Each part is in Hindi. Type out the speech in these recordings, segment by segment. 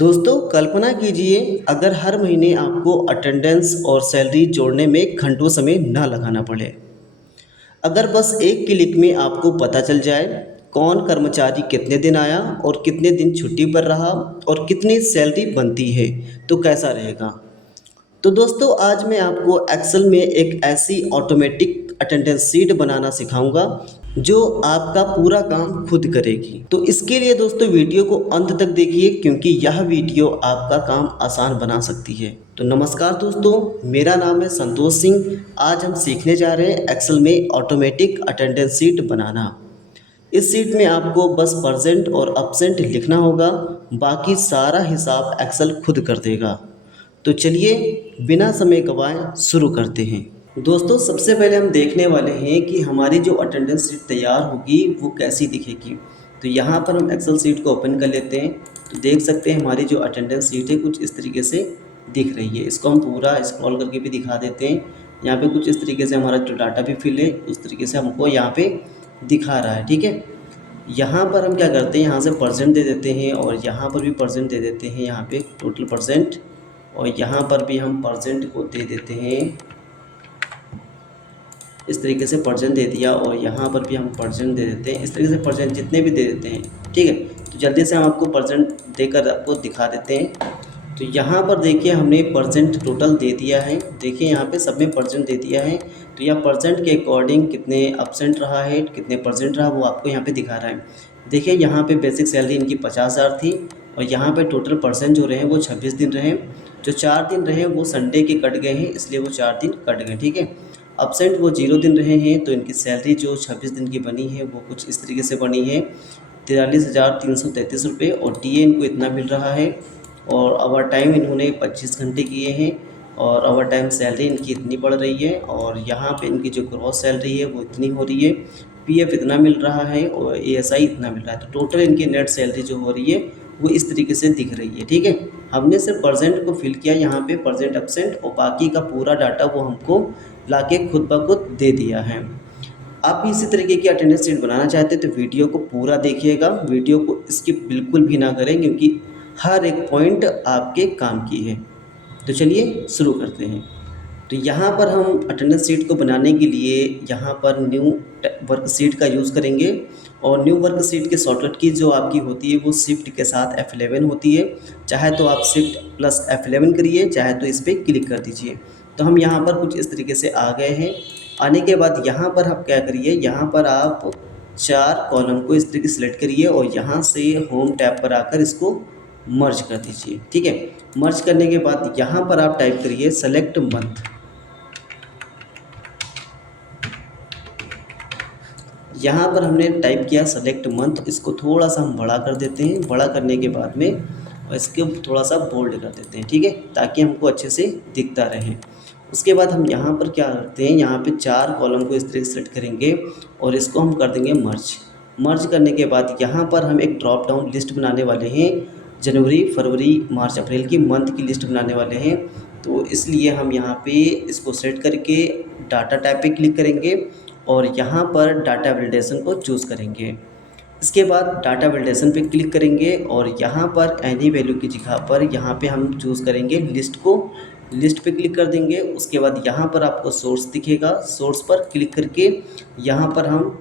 दोस्तों कल्पना कीजिए अगर हर महीने आपको अटेंडेंस और सैलरी जोड़ने में घंटों समय ना लगाना पड़े। अगर बस एक क्लिक में आपको पता चल जाए कौन कर्मचारी कितने दिन आया और कितने दिन छुट्टी पर रहा और कितनी सैलरी बनती है तो कैसा रहेगा। तो दोस्तों आज मैं आपको एक्सेल में एक ऐसी ऑटोमेटिक अटेंडेंस शीट बनाना सिखाऊंगा जो आपका पूरा काम खुद करेगी। तो इसके लिए दोस्तों वीडियो को अंत तक देखिए क्योंकि यह वीडियो आपका काम आसान बना सकती है। तो नमस्कार दोस्तों, मेरा नाम है संतोष सिंह। आज हम सीखने जा रहे हैं एक्सेल में ऑटोमेटिक अटेंडेंस शीट बनाना। इस शीट में आपको बस परसेंट और अपसेंट लिखना होगा, बाकी सारा हिसाब एक्सेल खुद कर देगा। तो चलिए बिना समय गवाए शुरू करते हैं। दोस्तों सबसे पहले हम देखने वाले हैं कि हमारी जो अटेंडेंस शीट तैयार होगी वो कैसी दिखेगी। तो यहाँ पर हम एक्सेल शीट को ओपन कर लेते हैं। तो देख सकते हैं हमारी जो अटेंडेंस शीट है कुछ इस तरीके से दिख रही है। इसको हम पूरा स्क्रॉल करके भी दिखा देते हैं। यहाँ पे कुछ इस तरीके से हमारा जो डाटा भी फिल है उस तरीके से हमको यहाँ पे दिखा रहा है। ठीक है, यहाँ पर हम क्या करते हैं, यहाँ से परसेंट दे देते हैं और यहाँ पर भी परसेंट दे देते हैं। यहाँ पे टोटल परसेंट और यहाँ पर भी हम परसेंट को दे देते हैं। इस तरीके से परसेंट दे दिया और यहाँ पर भी हम परसेंट दे देते हैं। इस तरीके से परसेंट जितने भी दे देते हैं। ठीक है, तो जल्दी से हम आपको परसेंट देकर आपको दिखा देते हैं। तो यहाँ पर देखिए हमने परसेंट टोटल दे दिया है। देखिए यहाँ पे सब में परसेंट दे दिया है। तो यह परसेंट के अकॉर्डिंग कितने अपसेंट रहा है, कितने परसेंट रहा, वो आपको यहाँ पे दिखा रहा है। देखिए यहाँ पे बेसिक सैलरी इनकी 50,000 थी और यहाँ पे टोटल परसेंट जो रहे वो 26 दिन रहे। जो 4 दिन रहे वो संडे के कट गए हैं, इसलिए वो 4 दिन कट गए। ठीक है, अपसेंट वो 0 दिन रहे हैं। तो इनकी सैलरी जो 26 दिन की बनी है वो कुछ इस तरीके से बनी है, 43,333 रुपये और टीए इनको इतना मिल रहा है। और ओवर टाइम इन्होंने 25 घंटे किए हैं और ओवर टाइम सैलरी इनकी इतनी बढ़ रही है। और यहाँ पे इनकी जो ग्रॉस सैलरी है वो इतनी हो रही है, पीएफ इतना मिल रहा है और एएसआई इतना मिल रहा है। तो टोटल इनकी नेट सैलरी जो हो रही है वो इस तरीके से दिख रही है। ठीक है, हमने सिर्फ परसेंट को फिल किया यहाँ पे, परसेंट अपसेंट, और बाकी का पूरा डाटा वो हमको लाके खुद ब खुद दे दिया है। आप भी इसी तरीके की अटेंडेंस शीट बनाना चाहते हैं तो वीडियो को पूरा देखिएगा, वीडियो को स्किप बिल्कुल भी ना करें क्योंकि हर एक पॉइंट आपके काम की है। तो चलिए शुरू करते हैं। तो यहाँ पर हम अटेंडेंस शीट को बनाने के लिए यहाँ पर न्यू वर्कशीट का यूज़ करेंगे। और न्यू वर्कशीट के शॉर्टकट की जो आपकी होती है वो शिफ्ट के साथ F11 होती है। चाहे तो आप शिफ्ट प्लस F11 करिए, चाहे तो इस पर क्लिक कर दीजिए। तो हम यहाँ पर कुछ इस तरीके से आ गए हैं। आने के बाद यहाँ पर आप क्या करिए, यहाँ पर आप 4 कॉलम को इस तरीके से सिलेक्ट करिए और यहाँ से होम टैब पर आकर इसको मर्ज कर दीजिए। ठीक है, मर्ज करने के बाद यहाँ पर आप टाइप करिए सेलेक्ट मंथ। यहाँ पर हमने टाइप किया सेलेक्ट मंथ। इसको थोड़ा सा हम बड़ा कर देते हैं। बड़ा करने के बाद में इसके थोड़ा सा बोल्ड कर देते हैं। ठीक है, ताकि हमको अच्छे से दिखता रहे। उसके बाद हम यहाँ पर क्या करते हैं, यहाँ पे 4 कॉलम को इस तरह से सेलेक्ट करेंगे और इसको हम कर देंगे मर्ज। मर्ज करने के बाद यहाँ पर हम एक ड्रॉप डाउन लिस्ट बनाने वाले हैं, जनवरी फरवरी मार्च अप्रैल की मंथ की लिस्ट बनाने वाले हैं। तो इसलिए हम यहाँ पे इसको सेट करके डाटा टैब पे क्लिक करेंगे और यहाँ पर डाटा वैलिडेशन को चूज़ करेंगे। इसके बाद डाटा वैलिडेशन पे क्लिक करेंगे और यहाँ पर एनी वैल्यू की जगह पर यहाँ पे हम चूज़ करेंगे लिस्ट को। लिस्ट पे क्लिक कर देंगे। उसके बाद यहाँ पर आपको सोर्स दिखेगा, सोर्स पर क्लिक करके यहाँ पर हम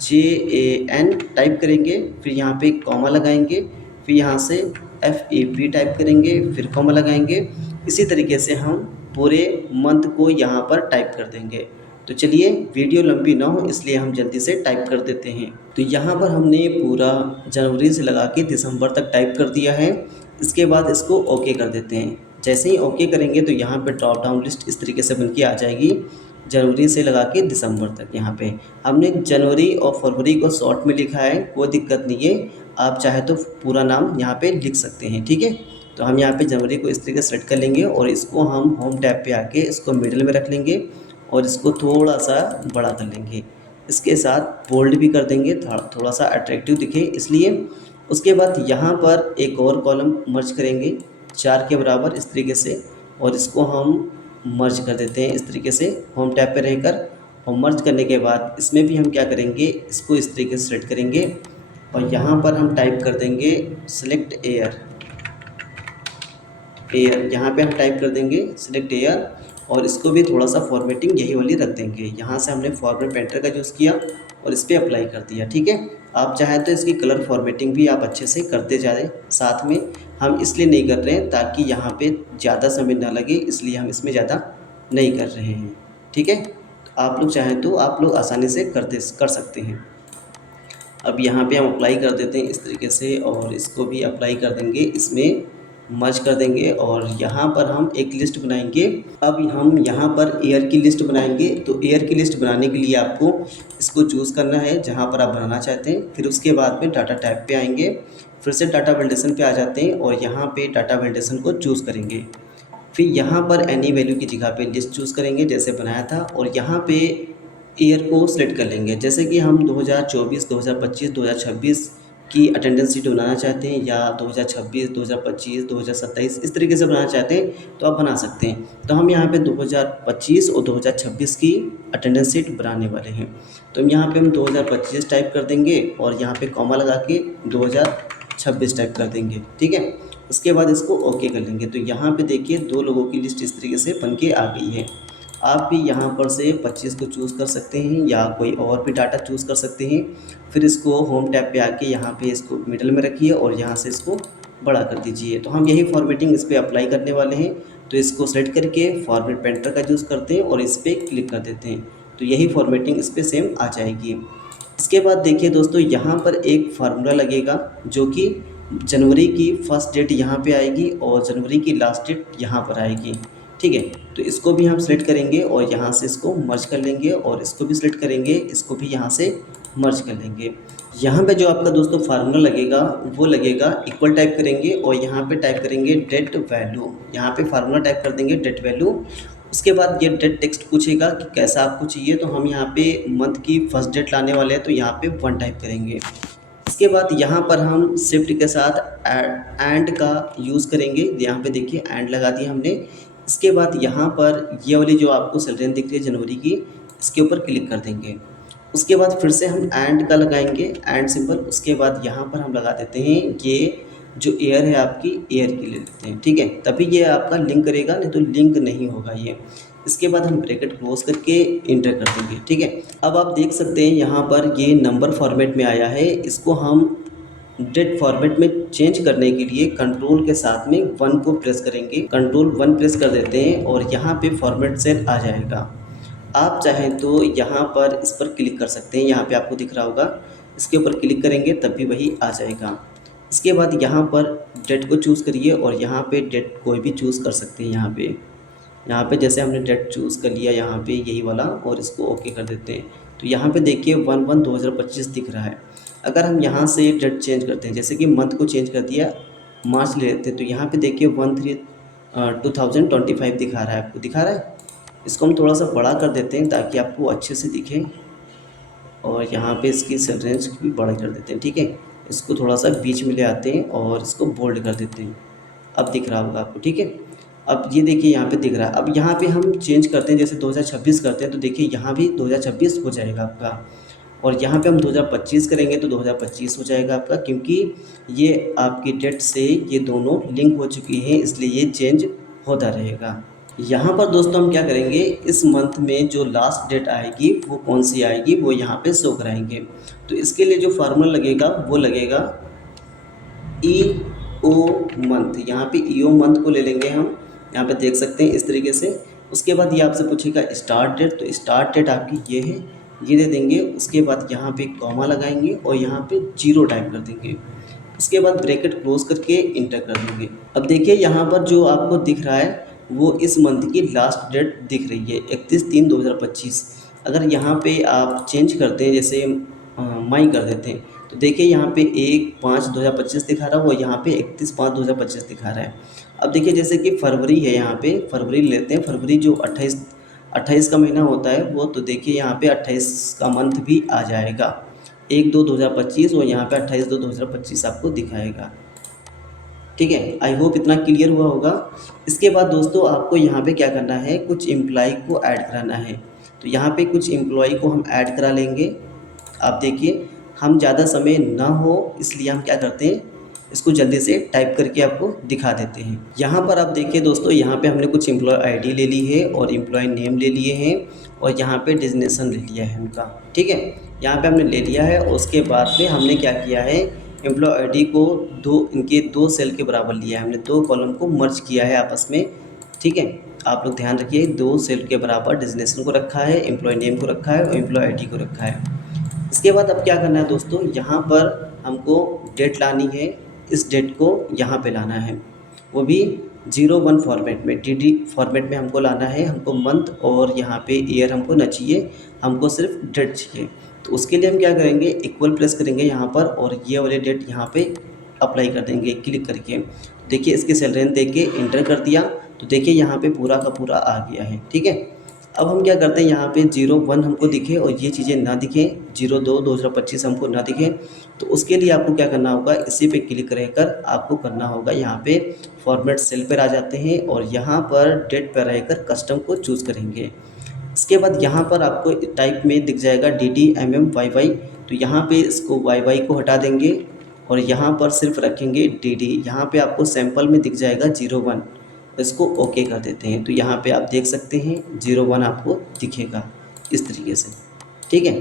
JAN टाइप करेंगे, फिर यहाँ पे कॉमा लगाएंगे, फिर यहाँ से FAP टाइप करेंगे, फिर कॉमा लगाएंगे। इसी तरीके से हम पूरे मंथ को यहाँ पर टाइप कर देंगे। तो चलिए वीडियो लंबी ना हो इसलिए हम जल्दी से टाइप कर देते हैं। तो यहाँ पर हमने पूरा जनवरी से लगा के दिसंबर तक टाइप कर दिया है। इसके बाद इसको ओके कर देते हैं। जैसे ही ओके करेंगे तो यहाँ पे ड्रॉप डाउन लिस्ट इस तरीके से बन के आ जाएगी, जनवरी से लगा के दिसंबर तक। यहाँ पे हमने जनवरी और फरवरी को शॉर्ट में लिखा है, कोई दिक्कत नहीं है। आप चाहे तो पूरा नाम यहाँ पे लिख सकते हैं। ठीक है, तो हम यहाँ पे जनवरी को इस तरीके से सेलेक्ट कर लेंगे और इसको हम होम टैब पे आके इसको मिडिल में रख लेंगे और इसको थोड़ा सा बड़ा कर लेंगे। इसके साथ बोल्ड भी कर देंगे, थोड़ा सा अट्रैक्टिव दिखे इसलिए। उसके बाद यहाँ पर एक और कॉलम मर्ज करेंगे 4 के बराबर इस तरीके से और इसको हम मर्ज कर देते हैं इस तरीके से होम टैब पे रहकर। और मर्ज करने के बाद इसमें भी हम क्या करेंगे, इसको इस तरीके से सेलेक्ट करेंगे और यहाँ पर हम टाइप कर देंगे सेलेक्ट एयर। एयर, यहाँ पे हम टाइप कर देंगे सिलेक्ट एयर और इसको भी थोड़ा सा फॉर्मेटिंग यही वाली रख देंगे। यहाँ से हमने फॉर्मेट पेंटर का यूज़ किया और इस पर अप्लाई कर दिया। ठीक है, आप चाहें तो इसकी कलर फॉर्मेटिंग भी आप अच्छे से करते जाएं साथ में। हम इसलिए नहीं कर रहे हैं ताकि यहाँ पे ज़्यादा समय ना लगे, इसलिए हम इसमें ज़्यादा नहीं कर रहे हैं। ठीक है, आप लोग चाहें तो आप लोग आसानी से कर सकते हैं। अब यहाँ पे हम अप्लाई कर देते हैं इस तरीके से और इसको भी अप्लाई कर देंगे, इसमें मर्ज कर देंगे और यहाँ पर हम एक लिस्ट बनाएंगे। अब हम यहाँ पर एयर की लिस्ट बनाएंगे। तो एयर की लिस्ट बनाने के लिए आपको इसको चूज़ करना है जहाँ पर आप बनाना चाहते हैं। फिर उसके बाद में डाटा टाइप पे आएंगे, फिर से डाटा वैलिडेशन पे आ जाते हैं और यहाँ पे डाटा वैलिडेशन को चूज़ करेंगे। फिर यहाँ पर एनी वैल्यू की जगह पे लिस्ट चूज़ करेंगे जैसे बनाया था और यहाँ पे ईयर को सिलेक्ट कर लेंगे। जैसे कि हम 2024, 2025, 2026 की अटेंडेंस शीट बनाना चाहते हैं या 2026, 2025, 2027 इस तरीके से बनाना चाहते हैं तो आप बना सकते हैं। तो हम यहाँ पे 2025 और 2026 की अटेंडेंस शीट बनाने वाले हैं। तो यहाँ पे हम 2025 टाइप कर देंगे और यहाँ पे कॉमा लगा के 2026 टाइप कर देंगे। ठीक है, उसके बाद इसको ओके कर लेंगे। तो यहाँ पे देखिए 2 लोगों की लिस्ट इस तरीके से बन के आ गई है। आप भी यहाँ पर से 25 को चूज़ कर सकते हैं या कोई और भी डाटा चूज़ कर सकते हैं। फिर इसको होम टैब पे आके यहाँ पे इसको मिडल में रखिए और यहाँ से इसको बड़ा कर दीजिए। तो हम यही फॉर्मेटिंग इस पर अप्लाई करने वाले हैं। तो इसको सेलेक्ट करके फॉर्मेट पेंटर का यूज़ करते हैं और इस पर क्लिक कर देते हैं। तो यही फॉर्मेटिंग इस पर सेम आ जाएगी। इसके बाद देखिए दोस्तों, यहाँ पर एक फार्मूला लगेगा जो कि जनवरी की फर्स्ट डेट यहाँ पे आएगी और जनवरी की लास्ट डेट यहाँ पर आएगी। ठीक है, तो इसको भी हम सेलेक्ट करेंगे और यहाँ से इसको मर्ज कर लेंगे और इसको भी सिलेक्ट करेंगे, इसको भी यहाँ से मर्ज कर लेंगे। यहाँ पे जो आपका दोस्तों फार्मूला लगेगा वो लगेगा इक्वल टाइप करेंगे और यहाँ पे टाइप करेंगे डेट वैल्यू। यहाँ पे फार्मूला टाइप कर देंगे डेट वैल्यू। उसके बाद ये डेट टेक्स्ट पूछेगा कि कैसा आपको चाहिए। तो हम यहाँ पे मंथ की फर्स्ट डेट लाने वाले हैं तो यहाँ पे 1 टाइप करेंगे। इसके बाद यहाँ पर हम शिफ्ट के साथ एंड का यूज़ करेंगे। यहाँ पे देखिए एंड लगा दिया हमने। इसके बाद यहाँ पर ये वाली जो आपको सैलरी दिख रही है जनवरी की, इसके ऊपर क्लिक कर देंगे। उसके बाद फिर से हम एंड का लगाएंगे, एंड सिंबल। उसके बाद यहाँ पर हम लगा देते हैं ये जो एयर है आपकी एयर की ले लेते हैं। ठीक है, तभी ये आपका लिंक करेगा, नहीं तो लिंक नहीं होगा ये। इसके बाद हम ब्रैकेट क्लोज करके इंटर कर देंगे। ठीक है, अब आप देख सकते हैं यहाँ पर ये नंबर फॉर्मेट में आया है। इसको हम डेट फॉर्मेट में चेंज करने के लिए कंट्रोल के साथ में 1 को प्रेस करेंगे। कंट्रोल 1 प्रेस कर देते हैं और यहाँ पे फॉर्मेट सेल आ जाएगा। आप चाहें तो यहाँ पर इस पर क्लिक कर सकते हैं, यहाँ पे आपको दिख रहा होगा, इसके ऊपर क्लिक करेंगे तब भी वही आ जाएगा। इसके बाद यहाँ पर डेट को चूज़ करिए और यहाँ पे डेट कोई भी चूज़ कर सकते हैं। यहाँ पे जैसे हमने डेट चूज़ कर लिया यहाँ पे यही वाला और इसको ओके कर देते हैं। तो यहाँ पे देखिए 1/1/2025 दिख रहा है। अगर हम यहाँ से डेट चेंज करते हैं, जैसे कि मंथ को चेंज कर दिया, मार्च ले लेते हैं, तो यहाँ पे देखिए 1/3/2025 दिखा रहा है, आपको दिखा रहा है। इसको हम थोड़ा सा बड़ा कर देते हैं ताकि आपको अच्छे से दिखे और यहाँ पे इसकी सेल रेंज भी बड़ा कर देते हैं। ठीक है, इसको थोड़ा सा बीच में ले आते हैं और इसको बोल्ड कर देते हैं। अब दिख रहा होगा आपको। ठीक है, अब ये देखिए यहाँ पे दिख रहा है। अब यहाँ पे हम चेंज करते हैं, जैसे 2026 करते हैं तो देखिए यहाँ भी 2026 हो जाएगा आपका। और यहाँ पे हम 2025 करेंगे तो 2025 हो जाएगा आपका, क्योंकि ये आपकी डेट से ये दोनों लिंक हो चुकी हैं, इसलिए ये चेंज होता रहेगा। यहाँ पर दोस्तों हम क्या करेंगे, इस मंथ में जो लास्ट डेट आएगी वो कौन सी आएगी वो यहाँ पे शो कराएंगे। तो इसके लिए जो फार्मूला लगेगा वो लगेगा EO मंथ। यहाँ पे EO मंथ को ले लेंगे हम, यहाँ पे देख सकते हैं इस तरीके से। उसके बाद ये आपसे पूछेगा स्टार्ट डेट, तो स्टार्ट डेट आपकी ये है, ये दे देंगे। उसके बाद यहाँ पे कॉमा लगाएंगे और यहाँ पे 0 टाइप कर देंगे। इसके बाद ब्रैकेट क्लोज करके इंटर कर देंगे। अब देखिए यहाँ पर जो आपको दिख रहा है वो इस मंथ की लास्ट डेट दिख रही है 31/3/2025। अगर यहाँ पे आप चेंज करते हैं, जैसे मई कर देते हैं, तो देखिए यहाँ पे 1/5/2025 दिखा रहा है, वो यहाँ पे 31/5/2025 दिखा रहा है। अब देखिए जैसे कि फरवरी है, यहाँ पे फरवरी लेते हैं। फरवरी जो 28 का महीना होता है वो, तो देखिए यहाँ पे 28 का मंथ भी आ जाएगा, 1/2/2025 और यहाँ पे 28/2/2025 आपको दिखाएगा। ठीक है, आई होप इतना क्लियर हुआ होगा। इसके बाद दोस्तों आपको यहाँ पे क्या करना है, कुछ एम्प्लॉय को ऐड कराना है। तो यहाँ पे कुछ एम्प्लॉय को हम ऐड करा लेंगे। आप देखिए हम ज़्यादा समय ना हो इसलिए हम क्या करते हैं, इसको जल्दी से टाइप करके आपको दिखा देते हैं। यहाँ पर आप देखिए दोस्तों, यहाँ पे हमने कुछ एम्प्लॉय आईडी ले ली है और एम्प्लॉय नेम ले लिए हैं और यहाँ पे डेजिग्नेशन ले लिया है उनका, ठीक है। यहाँ पे हमने ले लिया है और उसके बाद में हमने क्या किया है, एम्प्लॉय आईडी को इनके दो सेल के बराबर लिया है हमने, दो कॉलम को मर्ज किया है आपस में, ठीक है। आप लोग ध्यान रखिए, दो सेल के बराबर डेजिग्नेशन को रखा है, एम्प्लॉय नेम को रखा है और एम्प्लॉय आईडी को रखा है। इसके बाद अब क्या करना है दोस्तों, यहाँ पर हमको डेट लानी है, इस डेट को यहाँ पे लाना है, वो भी 01 फॉर्मेट में, टीडी फॉर्मेट में हमको लाना है। हमको मंथ और यहाँ पे ईयर हमको न चाहिए, हमको सिर्फ डेट चाहिए। तो उसके लिए हम क्या करेंगे, इक्वल प्रेस करेंगे यहाँ पर और ये वाले डेट यहाँ पे अप्लाई कर देंगे क्लिक करके। देखिए इसकी सेल रेंज दे के इंटर कर दिया तो देखिए यहाँ पे पूरा का पूरा आ गया है, ठीक है। अब हम क्या करते हैं, यहाँ पे 01 हमको दिखे और ये चीज़ें ना दिखें, 02/2025 हमको ना दिखे, तो उसके लिए आपको क्या करना होगा, इसी पे क्लिक रहकर आपको करना होगा, यहाँ पे फॉर्मेट सेल पर आ जाते हैं और यहाँ पर डेट पर रहकर कस्टम को चूज़ करेंगे। इसके बाद यहाँ पर आपको टाइप में दिख जाएगा DD तो यहाँ पे इसको YY को हटा देंगे और यहाँ पर सिर्फ रखेंगे DD। यहाँ पे आपको सैंपल में दिख जाएगा 01, इसको ओके कर देते हैं। तो यहाँ पे आप देख सकते हैं 01 आपको दिखेगा इस तरीके से, ठीक है।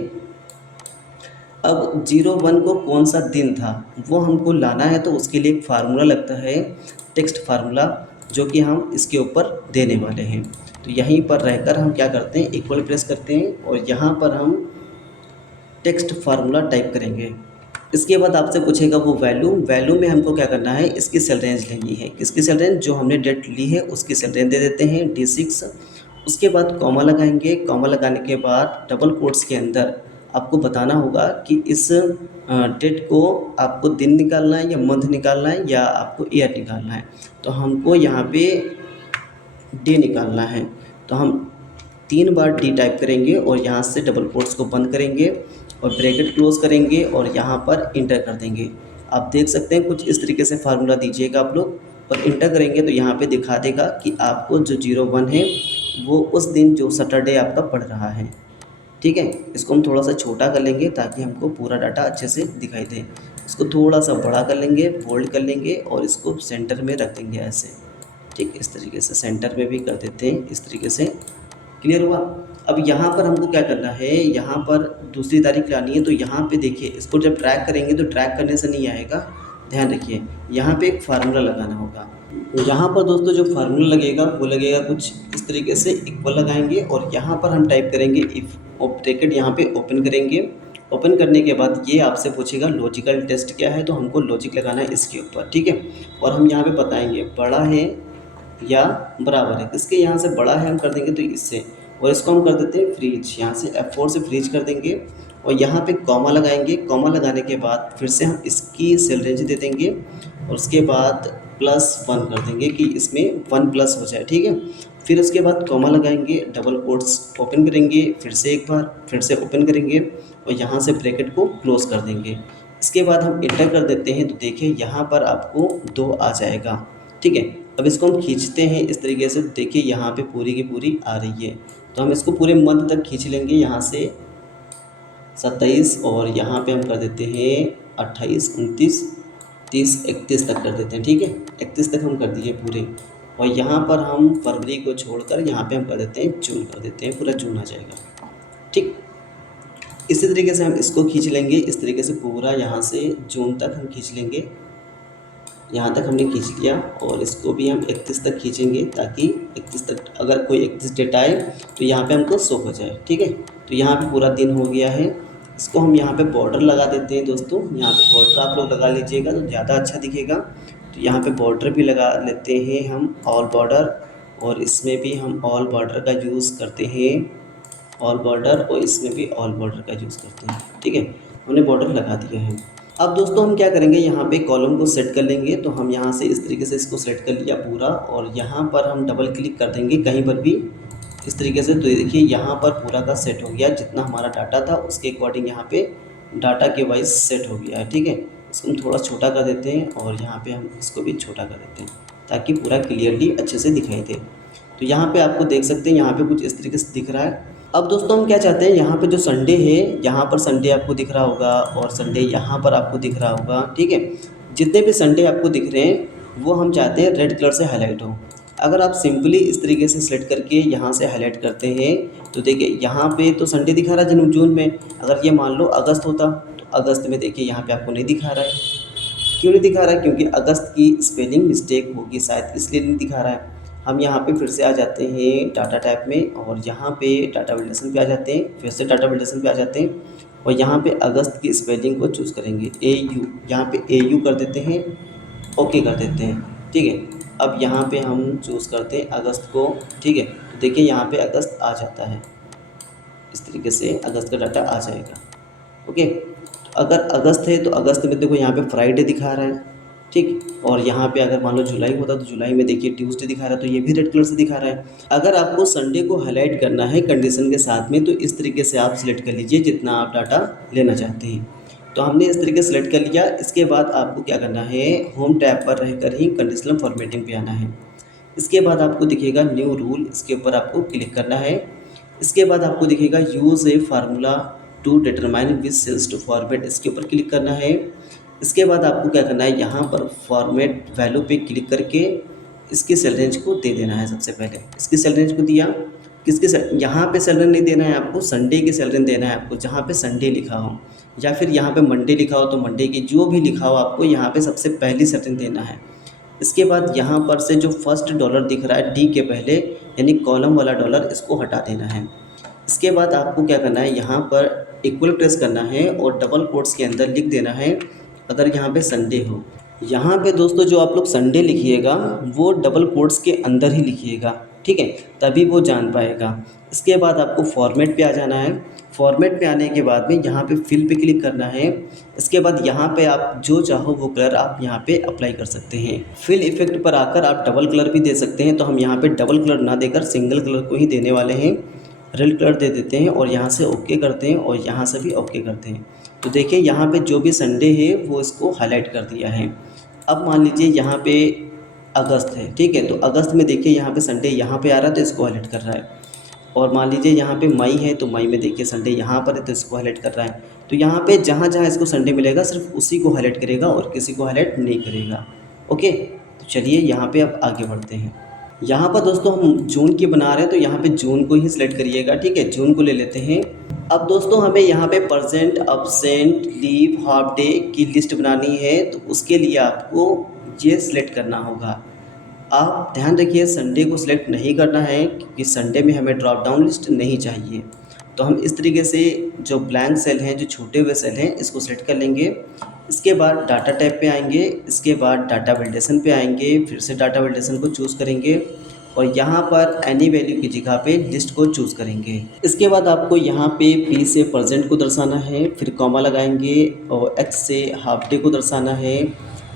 अब 01 को कौन सा दिन था वो हमको लाना है, तो उसके लिए एक फार्मूला लगता है, टेक्स्ट फार्मूला, जो कि हम इसके ऊपर देने वाले हैं। तो यहीं पर रहकर हम क्या करते हैं, इक्वल प्रेस करते हैं और यहाँ पर हम टेक्स्ट फार्मूला टाइप करेंगे। इसके बाद आपसे पूछेगा वो वैल्यू में हमको क्या करना है, इसकी सेल रेंज लेनी है। किसकी सेल रेंज, जो हमने डेट ली है उसकी सेल रेंज दे देते हैं D6। उसके बाद कॉमा लगाएंगे, कॉमा लगाने के बाद डबल कोट्स के अंदर आपको बताना होगा कि इस डेट को आपको दिन निकालना है या मंथ निकालना है या आपको ईयर निकालना है। तो हमको यहाँ पे डे निकालना है, तो हम 3 बार D टाइप करेंगे और यहाँ से डबल कोट्स को बंद करेंगे और ब्रैकेट क्लोज करेंगे और यहाँ पर इंटर कर देंगे। आप देख सकते हैं कुछ इस तरीके से फार्मूला दीजिएगा आप लोग और इंटर करेंगे तो यहाँ पे दिखा देगा कि आपको जो 01 है वो उस दिन जो सैटरडे आपका पड़ रहा है, ठीक है। इसको हम थोड़ा सा छोटा कर लेंगे ताकि हमको पूरा डाटा अच्छे से दिखाई दे। इसको थोड़ा सा बड़ा कर लेंगे, बोल्ड कर लेंगे और इसको सेंटर में रख देंगे ऐसे, ठीक। इस तरीके से सेंटर में भी कर देते हैं, इस तरीके से क्लियर हुआ। अब यहाँ पर हमको क्या करना है, यहाँ पर दूसरी तारीख लानी है। तो यहाँ पे देखिए इसको जब ट्रैक करेंगे तो ट्रैक करने से नहीं आएगा, ध्यान रखिए यहाँ पे एक फार्मूला लगाना होगा। तो यहाँ पर दोस्तों जो फार्मूला लगेगा वो लगेगा कुछ इस तरीके से, इक्वल लगाएंगे और यहाँ पर हम टाइप करेंगे इफ़, और ब्रैकेट यहाँ पे ओपन करेंगे। ओपन करने के बाद ये आपसे पूछेगा लॉजिकल टेस्ट क्या है, तो हमको लॉजिक लगाना है इसके ऊपर, ठीक है। और हम यहाँ पे बताएंगे बड़ा है या बराबर है, किसके यहाँ से बड़ा है हम कर देंगे तो इससे, और इसको हम कर देते हैं फ्रीज, यहाँ से F4 से फ्रीज कर देंगे और यहाँ पे कॉमा लगाएंगे। कॉमा लगाने के बाद फिर से हम इसकी सेल रेंज दे देंगे और उसके बाद +1 कर देंगे कि इसमें 1 प्लस हो जाए, ठीक है। फिर उसके बाद कॉमा लगाएंगे, डबल कोट्स ओपन करेंगे, फिर से एक बार फिर से ओपन करेंगे और यहाँ से ब्रैकेट को क्लोज कर देंगे। इसके बाद हम इंटर कर देते हैं तो देखिए यहाँ पर आपको 2 आ जाएगा, ठीक है। अब इसको हम खींचते हैं इस तरीके से, देखिए यहाँ पे पूरी की पूरी आ रही है। तो हम इसको पूरे मंथ तक खींच लेंगे, यहाँ से 27 और यहाँ पे हम कर देते हैं 28, 29, 30, 31 तक कर देते हैं, ठीक है। 31 तक हम कर दिए पूरे और यहाँ पर हम फरवरी को छोड़कर यहाँ पे हम कर देते हैं जून कर देते हैं, पूरा जून आ जाएगा, ठीक। इसी तरीके से हम इसको खींच लेंगे, इस तरीके से पूरा यहाँ से जून तक हम खींच लेंगे। यहाँ तक हमने खींच लिया और इसको भी हम 31 तक खींचेंगे ताकि 31 तक अगर कोई 31 डेट आए तो यहाँ पे हमको शो हो जाए, ठीक है। तो यहाँ पे पूरा दिन हो गया है। इसको हम यहाँ पे बॉर्डर लगा देते हैं दोस्तों, यहाँ पे बॉर्डर आप लोग लगा लीजिएगा तो ज़्यादा अच्छा दिखेगा। तो यहाँ पे बॉर्डर भी लगा लेते हैं हम, ऑल बॉर्डर, और इसमें भी हम ऑल बॉर्डर का यूज़ करते हैं, ऑल बॉर्डर, और इसमें भी ऑल बॉर्डर का यूज़ करते हैं, ठीक है। हमने बॉर्डर लगा दिया है। अब दोस्तों हम क्या करेंगे, यहाँ पे कॉलम को सेट कर लेंगे। तो हम यहाँ से इस तरीके से इसको सेट कर लिया पूरा और यहाँ पर हम डबल क्लिक कर देंगे कहीं पर भी इस तरीके से। तो देखिए यहाँ पर पूरा का सेट हो गया, जितना हमारा डाटा था उसके अकॉर्डिंग यहाँ पे डाटा के वाइज सेट हो गया है, ठीक है। इसको हम थोड़ा छोटा कर देते हैं और यहाँ पे हम इसको भी छोटा कर देते हैं ताकि पूरा क्लियरली अच्छे से दिखाई दे। तो यहाँ पे आपको देख सकते हैं यहाँ पे कुछ इस तरीके से दिख रहा है। अब दोस्तों हम क्या चाहते हैं, यहाँ पे जो संडे है यहाँ पर संडे आपको दिख रहा होगा और संडे यहाँ पर आपको दिख रहा होगा, ठीक है। जितने भी संडे आपको दिख रहे हैं वो हम चाहते हैं रेड कलर से हाईलाइट हो। अगर आप सिंपली इस तरीके से सेलेक्ट करके यहाँ से हाईलाइट करते हैं तो देखिए यहाँ पे तो संडे दिखा रहा है जून जून में। अगर ये मान लो अगस्त होता तो अगस्त में देखिए यहाँ पे आपको नहीं दिखा रहा है। क्यों नहीं दिखा रहा है? क्योंकि अगस्त की स्पेलिंग मिस्टेक होगी शायद, इसलिए नहीं दिखा रहा है। हम यहाँ पे फिर से आ जाते हैं डाटा टाइप में और यहाँ पे डाटा वैलिडेशन पे आ जाते हैं, फिर से डाटा वैलिडेशन पे आ जाते हैं और यहाँ पे अगस्त की स्पेलिंग को चूज़ करेंगे AU, यहाँ पे AU कर देते हैं, ओके कर देते हैं। ठीक है, अब यहाँ पे हम चूज़ करते हैं अगस्त को। ठीक है, तो देखिए यहाँ पे अगस्त आ जाता है, इस तरीके से अगस्त का डाटा आ जाएगा। ओके, तो अगर अगस्त है तो अगस्त में देखो यहाँ पे फ्राइडे दिखा रहा है। ठीक, और यहाँ पे अगर मान लो जुलाई होता तो जुलाई में देखिए ट्यूसडे दिखा रहा है, तो ये भी रेड कलर से दिखा रहा है। अगर आपको संडे को हाईलाइट करना है कंडीशन के साथ में तो इस तरीके से आप सिलेक्ट कर लीजिए जितना आप डाटा लेना चाहते हैं। तो हमने इस तरीके से सिलेक्ट कर लिया। इसके बाद आपको क्या करना है, होम टैब पर रहकर ही कंडीशनल फॉर्मेटिंग पे आना है। इसके बाद आपको दिखेगा न्यू रूल, इसके ऊपर आपको क्लिक करना है। इसके बाद आपको दिखेगा use a formula to determine which cells to format, इसके ऊपर क्लिक करना है। इसके बाद आपको क्या करना है, यहाँ पर फॉर्मेट वैल्यू पे क्लिक करके इसकी सेल रेंज को दे देना है। सबसे पहले इसकी सेल रेंज को दिया, यहाँ पे सेल रेंज नहीं देना है आपको, संडे की सेल रेंज देना है आपको, जहाँ पे संडे लिखा हो या फिर यहाँ पे मंडे लिखा हो तो मंडे की जो भी लिखा हो आपको यहाँ पे सबसे पहली सेल रेंज देना है। इसके बाद यहाँ पर से जो फर्स्ट डॉलर दिख रहा है डी के पहले, यानी कॉलम वाला डॉलर, इसको हटा देना है। इसके बाद आपको क्या करना है, यहाँ पर इक्वल प्रेस करना है और डबल कोट्स के अंदर लिख देना है अगर यहाँ पे संडे हो। यहाँ पे दोस्तों जो आप लोग संडे लिखिएगा वो डबल कोट्स के अंदर ही लिखिएगा, ठीक है, तभी वो जान पाएगा। इसके बाद आपको फॉर्मेट पे आ जाना है। फॉर्मेट पे आने के बाद में यहाँ पे फिल पे क्लिक करना है। इसके बाद यहाँ पे आप जो चाहो वो कलर आप यहाँ पे अप्लाई कर सकते हैं। फिल इफेक्ट पर आकर आप डबल कलर भी दे सकते हैं, तो हम यहाँ पे डबल कलर ना देकर सिंगल कलर को ही देने वाले हैं। रेड कलर दे देते हैं और यहाँ से ओके करते हैं और यहाँ से भी ओके करते हैं। तो देखिए यहाँ पे जो भी संडे है वो इसको हाईलाइट कर दिया है। अब मान लीजिए यहाँ पे अगस्त है, ठीक है, तो अगस्त में देखिए यहाँ पे संडे यहाँ पे आ रहा है तो इसको हाईलाइट कर रहा है। और मान लीजिए यहाँ पे मई है तो मई में देखिए संडे यहाँ पर है तो इसको हाईलाइट कर रहा है। तो यहाँ पे जहाँ जहाँ इसको संडे मिलेगा सिर्फ उसी को हाईलाइट करेगा और किसी को हाईलाइट नहीं करेगा। ओके, तो चलिए यहाँ पे अब आगे बढ़ते हैं। यहाँ पर दोस्तों हम जून की बना रहे हैं तो यहाँ पे जून को ही सिलेक्ट करिएगा, ठीक है, जून को ले लेते हैं। अब दोस्तों हमें यहाँ पे percent, absent, leave, half day की लिस्ट बनानी है, तो उसके लिए आपको ये सिलेक्ट करना होगा। आप ध्यान रखिए संडे को सिलेक्ट नहीं करना है क्योंकि संडे में हमें ड्रॉप डाउन लिस्ट नहीं चाहिए। तो हम इस तरीके से जो ब्लैंक सेल हैं, जो छूटे हुए सेल हैं, इसको सिलेक्ट कर लेंगे। इसके बाद डाटा टाइप पे आएंगे, इसके बाद डाटा वैलिडेशन पे आएंगे, फिर से डाटा वैलिडेशन को चूज़ करेंगे और यहाँ पर एनी वैल्यू की जगह पे लिस्ट को चूज़ करेंगे। इसके बाद आपको यहाँ पे P से परसेंट को दर्शाना है, फिर कॉमा लगाएंगे और X से हाफ डे को दर्शाना है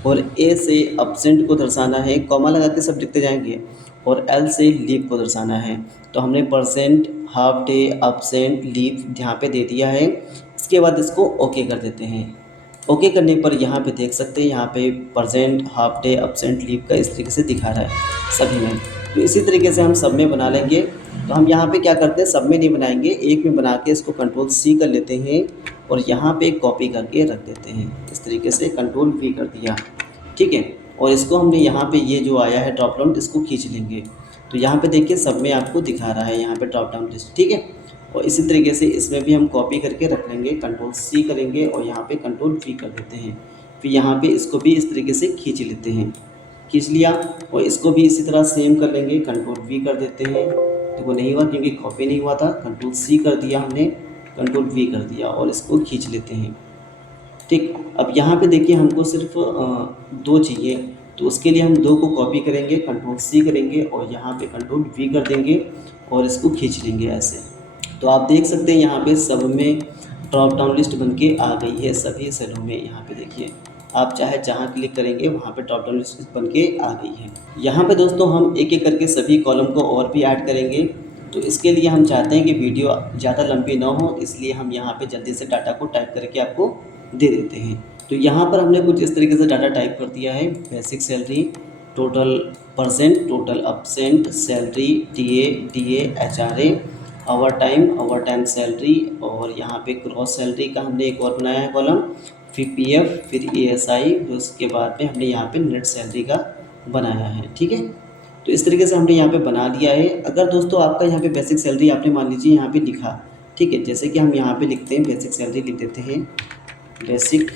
और A से अब्सेंट को दर्शाना है, कॉमा लगा के सब लिखते जाएंगे और L से लीव को दर्शाना है। तो हमने percent, half day, absent, leave यहाँ पे दे दिया है। इसके बाद इसको ओके कर देते हैं। ओके करने पर यहाँ पे देख सकते हैं यहाँ पे percent, half day, absent, leave का इस तरीके से दिखा रहा है सभी में। तो इसी तरीके से हम सब में बना लेंगे। तो हम यहाँ पे क्या करते हैं, सब में नहीं बनाएंगे, एक में बना के इसको कंट्रोल C कर लेते हैं और यहाँ पे कॉपी करके रख देते हैं। इस तरीके से कंट्रोल V कर दिया, ठीक है, और इसको हमने यहाँ पे ये जो आया है ड्रॉप डाउन, इसको खींच लेंगे। तो यहाँ पे देखिए सब में आपको दिखा रहा है यहाँ पे ड्रॉप डाउन लिस्ट, ठीक है। और इसी तरीके से इसमें भी हम कॉपी करके रख लेंगे, कंट्रोल C करेंगे और यहाँ पे कंट्रोल V कर देते हैं। फिर यहाँ पे इसको भी इस तरीके से खींच लेते हैं, खींच लिया और इसको भी इसी तरह सेम कर लेंगे, कंट्रोल V कर देते हैं। देखो नहीं हुआ क्योंकि कॉपी नहीं हुआ था, कंट्रोल C कर दिया हमने, कंट्रोल V कर दिया और इसको खींच लेते हैं, ठीक। अब यहाँ पे देखिए हमको सिर्फ 2 चाहिए, तो उसके लिए हम 2 को कॉपी करेंगे, कंट्रोल C करेंगे और यहाँ पे कंट्रोल V कर देंगे और इसको खींच लेंगे ऐसे। तो आप देख सकते हैं यहाँ पे सब में ड्रॉप डाउन लिस्ट बन के आ गई है सभी सेलों में। यहाँ पे देखिए आप चाहे जहाँ क्लिक करेंगे वहाँ पे ड्रॉप डाउन लिस्ट बन के आ गई है। यहाँ पे दोस्तों हम एक एक करके सभी कॉलम को और भी ऐड करेंगे। तो इसके लिए हम चाहते हैं कि वीडियो ज़्यादा लंबी ना हो, इसलिए हम यहाँ पे जल्दी से डाटा को टाइप करके आपको दे देते हैं। तो यहाँ पर हमने कुछ इस तरीके से डाटा टाइप कर दिया है, basic salary, total percent, total absent, salary, DA, HRA, over time salary और यहाँ पे क्रॉस सैलरी का हमने एक और बनाया है कॉलम, फिर पीएफ, फिर ईएसआई, फिर उसके बाद में हमने यहाँ पे नेट सैलरी का बनाया है। ठीक है, तो इस तरीके से हमने यहाँ पे बना लिया है। अगर दोस्तों आपका यहाँ पे बेसिक सैलरी आपने मान लीजिए यहाँ पे लिखा, ठीक है, जैसे कि हम यहाँ पे लिखते हैं बेसिक सैलरी, लिख देते हैं बेसिक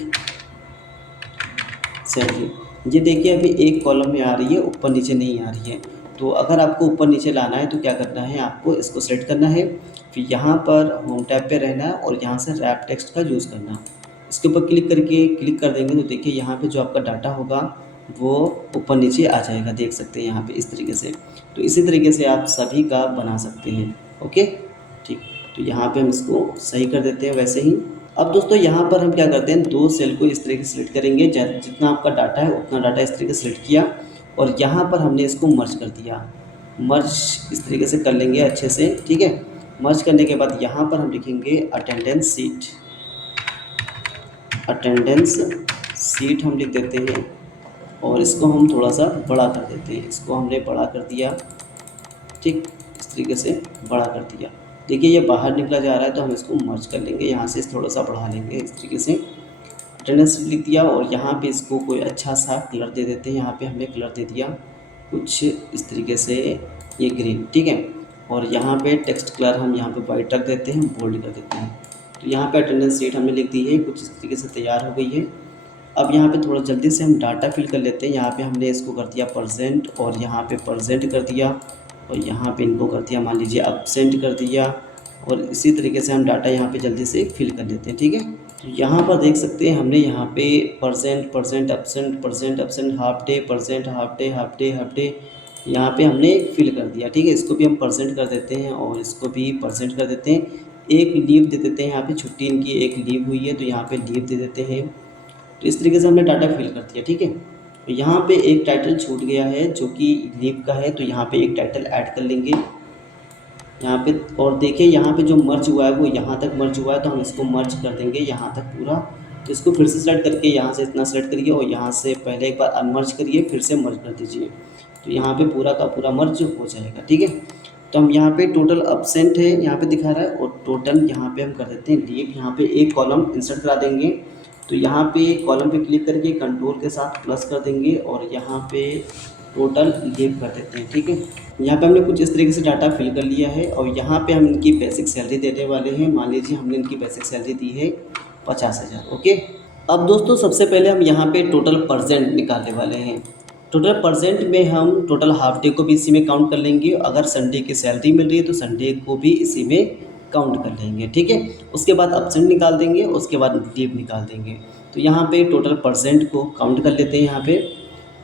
सैलरी। ये देखिए अभी एक कॉलम में आ रही है, ऊपर नीचे नहीं आ रही है। तो अगर आपको ऊपर नीचे लाना है तो क्या करना है, आपको इसको सेलेक्ट करना है, फिर यहाँ पर होम टैब पे रहना है और यहाँ से रैप टेक्स्ट का यूज़ करना। इसके ऊपर क्लिक कर देंगे तो देखिए यहाँ पे जो आपका डाटा होगा वो ऊपर नीचे आ जाएगा, देख सकते हैं यहाँ पे इस तरीके से। तो इसी तरीके से आप सभी का बना सकते हैं। ओके, ठीक, तो यहाँ पे हम इसको सही कर देते हैं वैसे ही। अब दोस्तों यहाँ पर हम क्या करते हैं, दो सेल को इस तरीके से सिलेक्ट करेंगे, जितना आपका डाटा है उतना डाटा इस तरीके से सिलेक्ट किया और यहाँ पर हमने इसको मर्ज कर दिया। मर्ज इस तरीके से कर लेंगे अच्छे से। ठीक है, मर्ज करने के बाद यहाँ पर हम लिखेंगे अटेंडेंस सीट, अटेंडेंस सीट हम लिख देते हैं और इसको हम थोड़ा सा बड़ा कर देते हैं। इसको हमने बड़ा कर दिया, ठीक, इस तरीके से बड़ा कर दिया। देखिए ये बाहर निकला जा रहा है तो हम इसको मर्ज कर लेंगे, यहाँ से थोड़ा सा बढ़ा लेंगे इस तरीके से। अटेंडेंस लिख दिया और यहाँ पे इसको कोई अच्छा सा कलर दे देते हैं। यहाँ पे हमने कलर दे दिया कुछ इस तरीके से, ये ग्रीन, ठीक है। और यहाँ पे टेक्स्ट कलर हम यहाँ पे वाइट रख देते हैं, बोल्ड कर देते हैं। तो यहाँ पे अटेंडेंस सीट हमने लिख दी है, कुछ इस तरीके से तैयार हो गई है। अब यहाँ पे थोड़ा जल्दी से हम डाटा फिल कर लेते हैं। यहाँ पे हमने इसको कर दिया परसेंट और यहाँ पे परसेंट कर दिया और यहाँ पे इनको कर दिया मान लीजिए एब्सेंट कर दिया और इसी तरीके से हम डाटा यहाँ पे जल्दी से फिल कर लेते हैं। ठीक है, तो यहाँ पर देख सकते हैं हमने यहाँ पे percent, percent absent, percent absent, half day, percent, half day, half day, half day, यहाँ पे हमने फिल कर दिया। ठीक है, इसको भी हम परसेंट कर देते हैं और इसको भी परसेंट कर देते हैं। एक लीव दे देते हैं, यहाँ पे छुट्टी इनकी एक लीव हुई है तो यहाँ पे लीव दे देते हैं। तो इस तरीके से हमने डाटा फिल कर दिया। ठीक है, तो यहाँ पे एक टाइटल छूट गया है जो कि लीव का है, तो यहाँ पे एक टाइटल ऐड कर लेंगे यहाँ पे। और देखिए यहाँ पे जो मर्ज हुआ है वो यहाँ तक मर्ज हुआ है तो हम इसको मर्ज कर देंगे यहाँ तक पूरा। तो इसको फिर से सेलेक्ट करके यहाँ से इतना सेलेक्ट करिए और यहाँ से पहले एक बार अनमर्ज करिए, फिर से मर्ज कर दीजिए, तो यहाँ पे पूरा का पूरा मर्ज हो जाएगा। ठीक है, तो हम यहाँ पे टोटल एब्सेंट है यहाँ पे दिखा रहा है और टोटल यहाँ पे हम कर देते हैं लीव। यहाँ पे एक कॉलम इंसर्ट करा देंगे, तो यहाँ पे कॉलम पे क्लिक करके कंट्रोल के साथ प्लस कर देंगे और यहाँ पे टोटल लीव कर देते हैं। ठीक है, यहाँ पे हमने कुछ इस तरीके से डाटा फिल कर लिया है और यहाँ पे हम इनकी बेसिक सैलरी देने वाले हैं। मान लीजिए हमने इनकी बेसिक सैलरी दी है 50,000। ओके, अब दोस्तों सबसे पहले हम यहाँ पे टोटल परसेंट निकालने वाले हैं। टोटल परसेंट में हम टोटल हाफ डे को भी इसी में काउंट कर लेंगे। अगर संडे की सैलरी मिल रही है तो संडे को भी इसी में काउंट कर लेंगे। ठीक है, उसके बाद एब्सेंट निकाल देंगे, उसके बाद लीव निकाल देंगे। तो यहाँ पे टोटल परसेंट को काउंट कर लेते हैं यहाँ पे।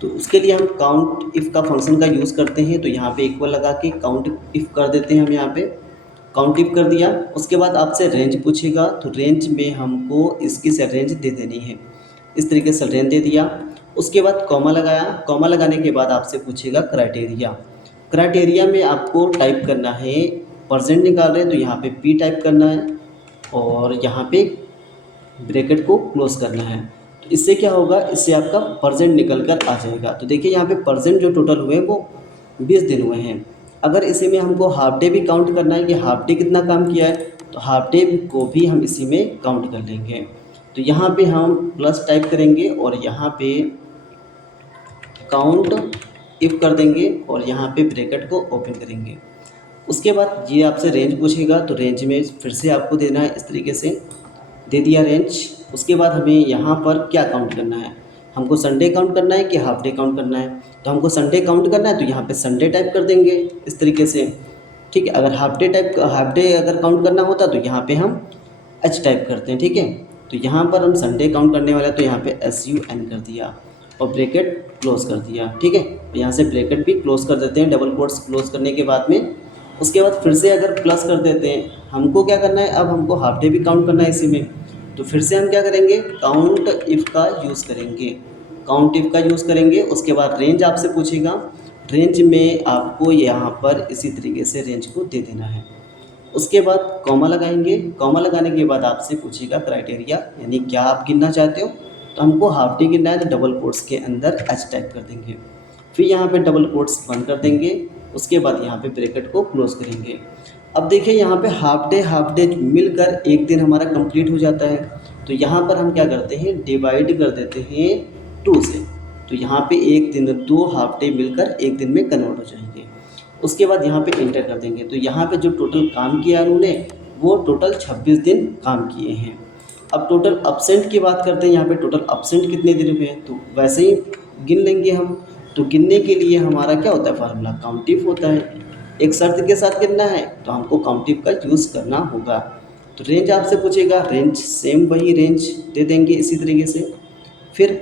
तो उसके लिए हम काउंट इफ़ का फंक्शन का यूज़ करते हैं, तो यहाँ पे इक्वल लगा के काउंट इफ़ कर देते हैं हम। यहाँ पे काउंट इफ कर दिया, उसके बाद आपसे रेंज पूछेगा तो रेंज में हमको इसकी से रेंज दे देनी है। इस तरीके से रेंज दे दिया, उसके बाद कॉमा लगाया। कॉमा लगाने के बाद आपसे पूछेगा क्राइटेरिया। क्राइटेरिया में आपको टाइप करना है, परसेंट निकाल रहे हैं तो यहाँ पे पी टाइप करना है और यहाँ पे ब्रैकेट को क्लोज करना है। तो इससे क्या होगा, इससे आपका परसेंट निकल कर आ जाएगा। तो देखिए यहाँ पे परसेंट जो टोटल हुए वो 20 दिन हुए हैं। अगर इसी में हमको हाफ डे भी काउंट करना है कि हाफ डे कितना काम किया है, तो हाफ डे को भी हम इसी में काउंट कर लेंगे। तो यहाँ पे हम प्लस टाइप करेंगे और यहाँ पे काउंट इफ कर देंगे और यहाँ पे ब्रैकेट को ओपन करेंगे। उसके बाद ये आपसे रेंज पूछेगा तो रेंज में फिर से आपको देना है, इस तरीके से दे दिया रेंज। उसके बाद हमें यहाँ पर क्या काउंट करना है, हमको संडे काउंट करना है कि हाफ डे काउंट करना है। तो हमको संडे काउंट करना है तो यहाँ पे संडे टाइप कर देंगे इस तरीके से। ठीक है, अगर हाफ डे अगर काउंट करना होता तो यहाँ पे हम एच टाइप करते हैं। ठीक है, तो यहाँ पर हम संडे काउंट करने वाला तो यहाँ पे SUN कर दिया और ब्रैकेट क्लोज कर दिया। ठीक है, तो यहाँ से ब्रैकेट भी क्लोज कर देते हैं डबल कोट्स क्लोज करने के बाद में। उसके बाद फिर से अगर प्लस कर देते हैं, हमको क्या करना है, अब हमको हाफ डे भी काउंट करना है इसी में। तो फिर से हम क्या करेंगे, काउंट इफ़ का यूज़ करेंगे, काउंट इफ़ का यूज़ करेंगे। उसके बाद रेंज आपसे पूछेगा, रेंज में आपको यहाँ पर इसी तरीके से रेंज को दे देना है। उसके बाद कॉमा लगाएंगे, कॉमा लगाने के बाद आपसे पूछेगा क्राइटेरिया, यानी क्या आप गिनना चाहते हो। तो हमको हाफ डे गिनना है तो डबल कोट्स के अंदर एच टाइप कर देंगे, फिर यहाँ पे डबल कोट्स बंद कर देंगे। उसके बाद यहाँ पे ब्रैकेट को क्लोज करेंगे। अब देखिए यहाँ पे हाफ डे मिलकर एक दिन हमारा कंप्लीट हो जाता है। तो यहाँ पर हम क्या करते हैं, डिवाइड कर देते हैं 2 से। तो यहाँ पे एक दिन 2 हाफ डे मिलकर एक दिन में कन्वर्ट हो जाएंगे। उसके बाद यहाँ पे इंटर कर देंगे। तो यहाँ पे जो टोटल काम किया उन्होंने वो टोटल 26 दिन काम किए हैं। अब टोटल अब्सेंट की बात करते हैं, यहाँ पे टोटल अब्सेंट कितने दिन हुए हैं, तो वैसे ही गिन लेंगे हम। तो गिनने के लिए हमारा क्या होता है, फार्मूला काउंटिव होता है। एक शर्त के साथ गिनना है तो हमको काउंटिव का यूज़ करना होगा। तो रेंज आपसे पूछेगा, रेंज सेम वही रेंज दे देंगे इसी तरीके से। फिर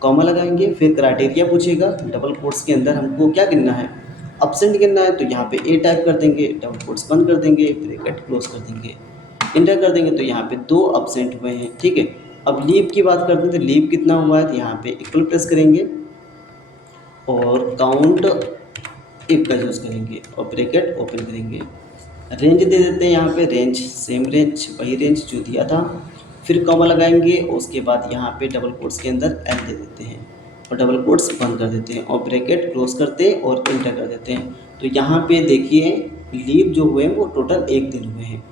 कॉमा लगाएंगे, फिर क्राइटेरिया पूछेगा, डबल कोट्स के अंदर हमको क्या गिनना है, अब्सेंट गिनना है। तो यहाँ पे ए टाइप कर देंगे, डबल कोट्स बंद कर देंगे, ब्रैकेट क्लोज कर देंगे, इंटर कर देंगे। तो यहाँ पे 2 अब्सेंट हुए हैं, ठीक है। अब लीव की बात करते हैं, तो लीव कितना हुआ है, तो यहाँ पे इक्वल प्रेस करेंगे और काउंट इफ का यूज़ करेंगे और ब्रैकेट ओपन करेंगे। रेंज दे देते हैं, यहाँ पे रेंज सेम रेंज वही रेंज जो दिया था। फिर कॉमा लगाएंगे और उसके बाद यहाँ पे डबल कोट्स के अंदर एल दे देते हैं और डबल कोट्स बंद कर देते हैं और ब्रैकेट क्लोज करते हैं और इंटर कर देते हैं। तो यहाँ पे देखिए लीव जो हुए हैं वो टोटल 1 दिन हुए हैं।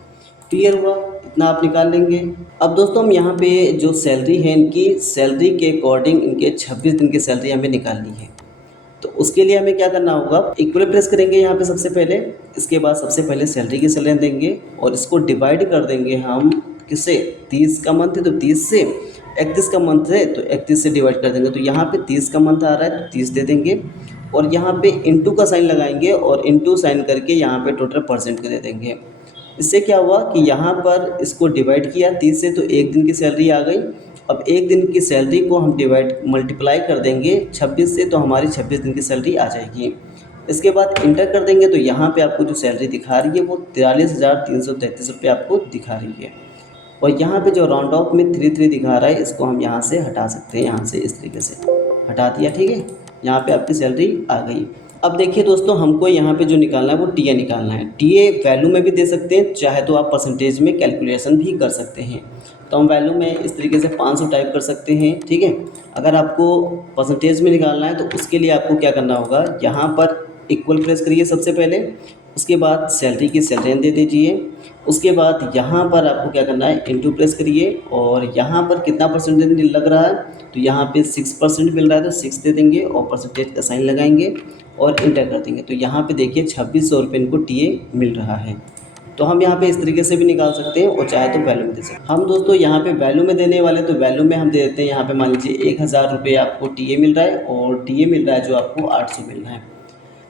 क्लियर हुआ, इतना आप निकाल लेंगे। अब दोस्तों हम यहाँ पे जो सैलरी है, इनकी सैलरी के अकॉर्डिंग इनके 26 दिन की सैलरी हमें निकालनी है। तो उसके लिए हमें क्या करना होगा, इक्वल प्रेस करेंगे यहाँ पे सबसे पहले। इसके बाद सबसे पहले सैलरी की सैलरी देंगे और इसको डिवाइड कर देंगे हम किससे, 30 का मंथ है तो 30 से, 31 का मंथ है तो 31 से डिवाइड कर देंगे। तो यहाँ पे 30 का मंथ आ रहा है तो 30 दे देंगे और यहाँ पे इंटू का साइन लगाएंगे और इंटू साइन करके यहाँ पे टोटल परसेंट के दे देंगे। इससे क्या हुआ कि यहाँ पर इसको डिवाइड किया 30 से तो 1 दिन की सैलरी आ गई। अब 1 दिन की सैलरी को हम मल्टीप्लाई कर देंगे 26 से, तो हमारी 26 दिन की सैलरी आ जाएगी। इसके बाद इंटर कर देंगे तो यहाँ पे आपको जो सैलरी दिखा रही है वो 43,333 रुपये आपको दिखा रही है। और यहाँ पे जो राउंड ऑफ में 33 दिखा रहा है इसको हम यहाँ से हटा सकते हैं, यहाँ से इस तरीके से हटा दिया, ठीक है। यहाँ पे आपकी सैलरी आ गई। अब देखिए दोस्तों, हमको यहाँ पे जो निकालना है वो टीए निकालना है। टीए वैल्यू में भी दे सकते हैं, चाहे तो आप परसेंटेज में कैलकुलेशन भी कर सकते हैं। तो हम वैल्यू में इस तरीके से 500 टाइप कर सकते हैं, ठीक है। अगर आपको परसेंटेज में निकालना है तो उसके लिए आपको क्या करना होगा, यहाँ पर इक्वल प्रेस करिए सबसे पहले। उसके बाद सैलरी की सैलरी दे दीजिए। उसके बाद यहाँ पर आपको क्या करना है, इंटू प्रेस करिए और यहाँ पर कितना परसेंटेज लग रहा है, तो यहाँ पे 6% मिल रहा है तो 6 दे देंगे और परसेंटेज का साइन लगाएंगे और इंटर कर देंगे। तो यहाँ पे देखिए 2600 रुपये इनको टीए मिल रहा है। तो हम यहाँ पे इस तरीके से भी निकाल सकते हैं और चाहे तो वैल्यू में दे सकते हैं। हम दोस्तों यहाँ पे वैल्यू में देने वाले, तो वैल्यू में हम दे देते हैं। यहाँ पे मान लीजिए 1000 रुपये आपको टीए मिल रहा है और डीए मिल रहा है जो आपको 800 मिल रहा है।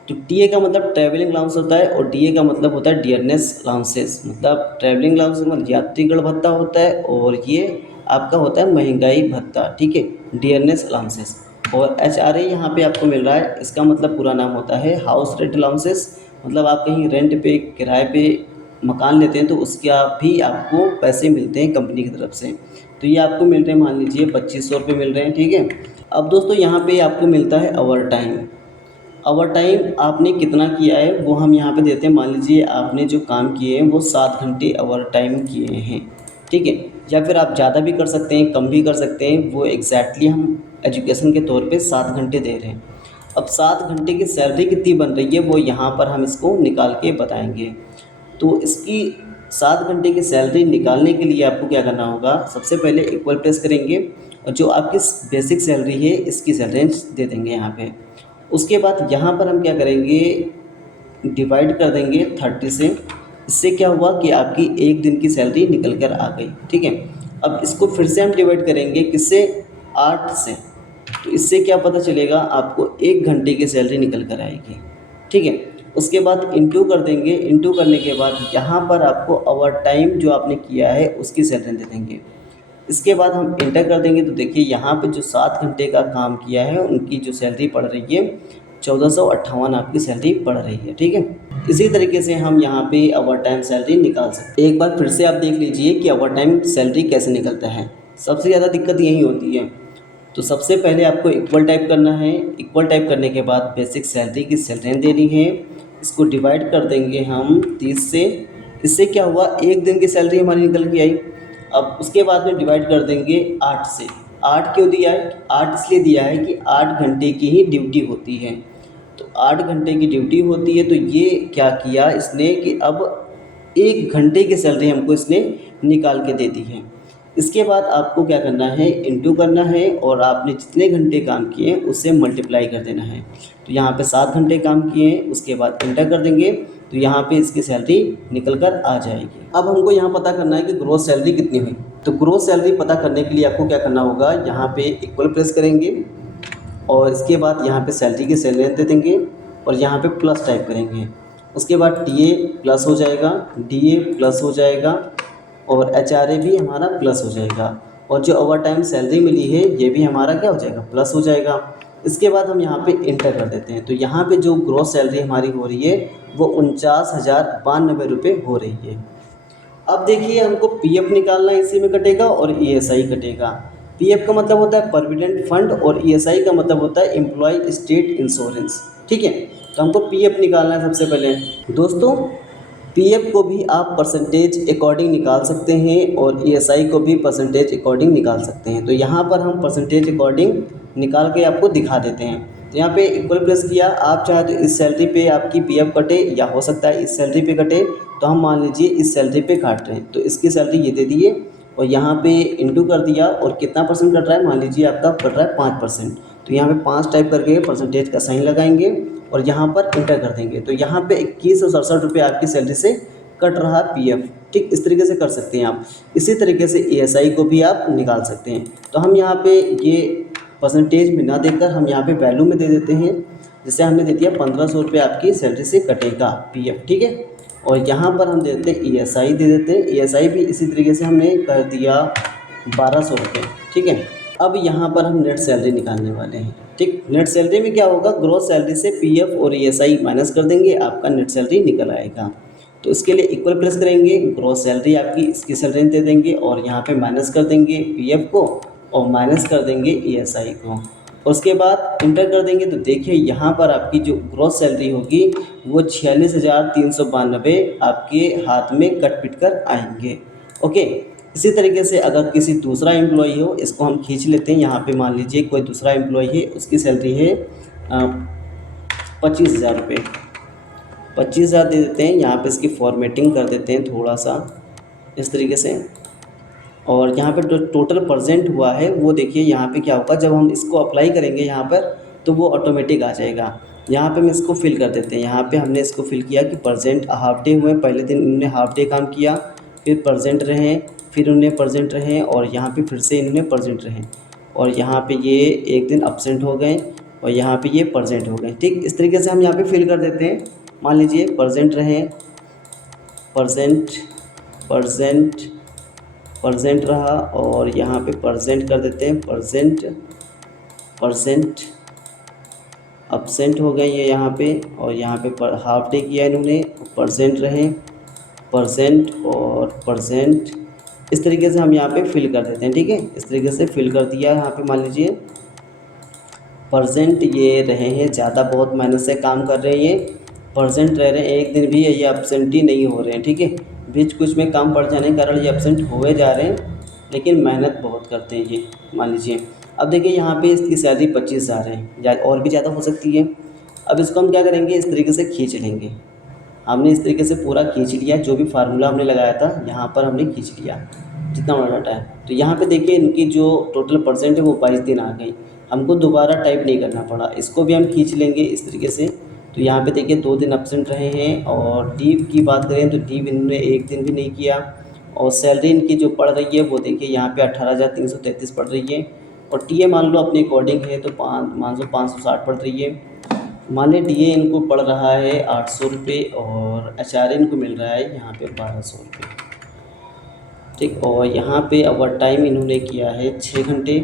तो टीए का मतलब ट्रैवलिंग अलाउंस होता है और डीए का मतलब होता है डियरनेस अलाउंसेस। मतलब ट्रैवलिंग अलाउंस मतलब यात्रीगण भत्ता होता है और ये आपका होता है महंगाई भत्ता, ठीक है, डियरनेस अलाउंसेस। और एचआरए यहाँ पे आपको मिल रहा है, इसका मतलब पूरा नाम होता है हाउस रेंट अलाउंसेस। मतलब आप कहीं रेंट पे, किराए पे मकान लेते हैं तो उसका भी आपको पैसे मिलते हैं कंपनी की तरफ से। तो ये आपको मिल रहे हैं, मान लीजिए 2500 रुपये मिल रहे हैं, ठीक है। अब दोस्तों यहाँ पे आपको मिलता है ओवर टाइम। ओवर टाइम आपने कितना किया है वो हम यहाँ पे देते हैं। मान लीजिए आपने जो काम किए हैं वो 7 घंटे ओवर टाइम किए हैं, ठीक है। या फिर आप ज़्यादा भी कर सकते हैं, कम भी कर सकते हैं, वो एग्जैक्टली हम एजुकेशन के तौर पे 7 घंटे दे रहे हैं। अब 7 घंटे की सैलरी कितनी बन रही है वो यहाँ पर हम इसको निकाल के बताएंगे। तो इसकी 7 घंटे की सैलरी निकालने के लिए आपको क्या करना होगा, सबसे पहले इक्वल प्रेस करेंगे और जो आपकी बेसिक सैलरी है इसकी सैलरी दे देंगे यहाँ पे। उसके बाद यहाँ पर हम क्या करेंगे, डिवाइड कर देंगे 30 से। इससे क्या हुआ कि आपकी 1 दिन की सैलरी निकल कर आ गई, ठीक है। अब इसको फिर से हम डिवाइड करेंगे किससे, 8 से। तो इससे क्या पता चलेगा, आपको 1 घंटे की सैलरी निकल कर आएगी, ठीक है। उसके बाद इंटू कर देंगे। इंटू करने के बाद यहाँ पर आपको ओवर टाइम जो आपने किया है उसकी सैलरी दे देंगे। इसके बाद हम इंटर कर देंगे तो देखिए यहाँ पे जो 7 घंटे का काम किया है उनकी जो सैलरी पड़ रही है 1458 आपकी सैलरी पड़ रही है, ठीक है। इसी तरीके से हम यहाँ पे ओवर टाइम सैलरी निकाल सकते हैं। एक बार फिर से आप देख लीजिए कि ओवर टाइम सैलरी कैसे निकलता है। सबसे ज़्यादा दिक्कत यही होती है। तो सबसे पहले आपको इक्वल टाइप करना है। इक्वल टाइप करने के बाद बेसिक सैलरी की सैलरी देनी है। इसको डिवाइड कर देंगे हम 30 से। इससे क्या हुआ, 1 दिन की सैलरी हमारी निकल के आई। अब उसके बाद में डिवाइड कर देंगे 8 से। 8 क्यों दिया है, 8 इसलिए दिया है कि 8 घंटे की ही ड्यूटी होती है। तो 8 घंटे की ड्यूटी होती है तो ये क्या किया इसने कि अब 1 घंटे की सैलरी हमको इसने निकाल के दे दी है। इसके बाद आपको क्या करना है, इंटू करना है और आपने जितने घंटे काम किए हैं उससे मल्टीप्लाई कर देना है। तो यहाँ पे 7 घंटे काम किए हैं, उसके बाद इंटर कर देंगे तो यहाँ पे इसकी सैलरी निकल कर आ जाएगी। अब हमको यहाँ पता करना है कि ग्रोस सैलरी कितनी हुई। तो ग्रोस सैलरी पता करने के लिए आपको क्या करना होगा, यहाँ पे इक्वल प्रेस करेंगे और इसके बाद यहाँ पे सैलरी की सेल दे देंगे और यहाँ पे प्लस टाइप करेंगे। उसके बाद टी ए प्लस हो जाएगा, डी ए प्लस हो जाएगा और एच आर ए भी हमारा प्लस हो जाएगा और जो ओवर टाइम सैलरी मिली है ये भी हमारा क्या हो जाएगा, प्लस हो जाएगा। इसके बाद हम यहाँ पे इंटर कर देते हैं। तो यहाँ पे जो ग्रॉस सैलरी हमारी हो रही है वो 49,092 रुपये हो रही है। अब देखिए हमको पीएफ निकालना है, इसी में कटेगा और ईएसआई कटेगा। पीएफ का मतलब होता है प्रोविडेंट फंड और ईएसआई का मतलब होता है एम्प्लॉय स्टेट इंश्योरेंस। ठीक है, तो हमको पीएफ निकालना है सबसे पहले। दोस्तों पीएफ को भी आप परसेंटेज अकॉर्डिंग निकाल सकते हैं और ईएसआई को भी परसेंटेज अकॉर्डिंग निकाल सकते हैं। तो यहाँ पर हम परसेंटेज अकॉर्डिंग निकाल के आपको दिखा देते हैं। तो यहाँ पे इक्वल प्रेस किया, आप चाहे तो इस सैलरी पे आपकी पीएफ कटे या हो सकता है इस सैलरी पे कटे। तो हम मान लीजिए इस सैलरी पे काट रहे हैं तो इसकी सैलरी ये दे दिए और यहाँ पे इंटू कर दिया और कितना परसेंट कट रहा है, मान लीजिए आपका कट रहा है 5%। तो यहाँ पे 5 टाइप करके परसेंटेज का साइन लगाएंगे और यहाँ पर इंटर कर देंगे। तो यहाँ पे 2167 रुपये आपकी सैलरी से कट रहा पीएफ। ठीक, इस तरीके से कर सकते हैं आप। इसी तरीके से ईएसआई को भी आप निकाल सकते हैं। तो हम यहाँ पे ये परसेंटेज में ना देकर हम यहाँ पे वैल्यू में दे देते हैं। जैसे हमने दे दिया 1500 रुपये आपकी सैलरी से कटेगा पीएफ। ठीक है, और यहाँ पर हम दे देते हैं ईएसआई दे देते हैं। ईएसआई भी इसी तरीके से हमने कर दिया 1200 रुपये। ठीक है, अब यहाँ पर हम नेट सैलरी निकालने वाले हैं। ठीक, नेट सैलरी में क्या होगा, ग्रॉस सैलरी से पीएफ और ईएसआई माइनस कर देंगे, आपका नेट सैलरी निकल आएगा। तो इसके लिए इक्वल प्रेस करेंगे, ग्रॉस सैलरी आपकी इसकी सैलरी दे देंगे और यहाँ पे माइनस कर देंगे पीएफ को और माइनस कर देंगे ईएसआई को। उसके बाद इंटर कर देंगे तो देखिए यहाँ पर आपकी जो ग्रॉस सैलरी होगी वो 46,392 आपके हाथ में कट पिट कर आएंगे। ओके, इसी तरीके से अगर किसी दूसरा एम्प्लॉई हो, इसको हम खींच लेते हैं। यहाँ पे मान लीजिए कोई दूसरा एम्प्लॉई है, उसकी सैलरी है 25,000 रुपये। 25,000 दे देते हैं। यहाँ पे इसकी फॉर्मेटिंग कर देते हैं थोड़ा सा इस तरीके से और यहाँ पे जो टोटल प्रेजेंट हुआ है वो देखिए यहाँ पे क्या होगा, जब हम इसको अप्लाई करेंगे यहाँ पर तो वो ऑटोमेटिक आ जाएगा। यहाँ पे हम इसको फिल कर देते हैं। यहाँ पे हमने इसको फिल किया कि प्रेजेंट हाफ डे हुए, पहले दिन इन्होंने हाफ डे काम किया, फिर प्रेजेंट रहे, फिर उन्हें प्रेजेंट रहे और यहाँ पे फिर से इन्होंने प्रेजेंट रहे और यहाँ पे ये एक दिन एब्सेंट हो गए और यहाँ पे ये प्रेजेंट हो गए। ठीक, इस तरीके से हम यहाँ पे फिल कर देते हैं। मान लीजिए प्रेजेंट रहे, प्रेजेंट प्रेजेंट प्रेजेंट रहा और यहाँ पे प्रेजेंट कर देते हैं, प्रेजेंट प्रेजेंट एब्सेंट हो गए ये यहाँ पे और यहाँ पे हाफ डे किया इन्होंने, प्रेजेंट रहे, प्रेजेंट और प्रेजेंट। इस तरीके से हम यहाँ पे फिल कर देते हैं। ठीक है, इस तरीके से फिल कर दिया। यहाँ पे मान लीजिए प्रेजेंट ये रहे हैं, ज़्यादा बहुत मेहनत से काम कर रहे हैं, प्रेजेंट रह रहे हैं, एक दिन भी ये एब्सेंट ही नहीं हो रहे हैं। ठीक है, बीच कुछ में काम पड़ जाने के कारण ये एब्सेंट हुए जा रहे हैं लेकिन मेहनत बहुत करते हैं ये। मान लीजिए अब देखिए यहाँ पे इसकी सैलरी 25,000 है या और भी ज़्यादा हो सकती है। अब इसको हम क्या करेंगे, इस तरीके से खींच लेंगे। हमने इस तरीके से पूरा खींच लिया, जो भी फार्मूला हमने लगाया था यहाँ पर हमने खींच लिया जितना बड़ा डाटा है। तो यहाँ पे देखिए इनकी जो टोटल परसेंट है वो 22 दिन आ गई। हमको दोबारा टाइप नहीं करना पड़ा, इसको भी हम खींच लेंगे इस तरीके से। तो यहाँ पे देखिए 2 दिन एब्सेंट रहे हैं और लीव की बात करें तो लीव इन्होंने एक दिन भी नहीं किया और सैलरी इनकी जो पड़ रही है वो देखिए यहाँ पे 18,333 पड़ रही है और टीए मान लो अपने अकॉर्डिंग है तो 560 पड़ रही है। मान लें डीए इनको पड़ रहा है 800 रुपये और एचआरए इनको मिल रहा है यहाँ पे 1200 रुपये। ठीक, और यहाँ पे ओवर टाइम इन्होंने किया है 6 घंटे।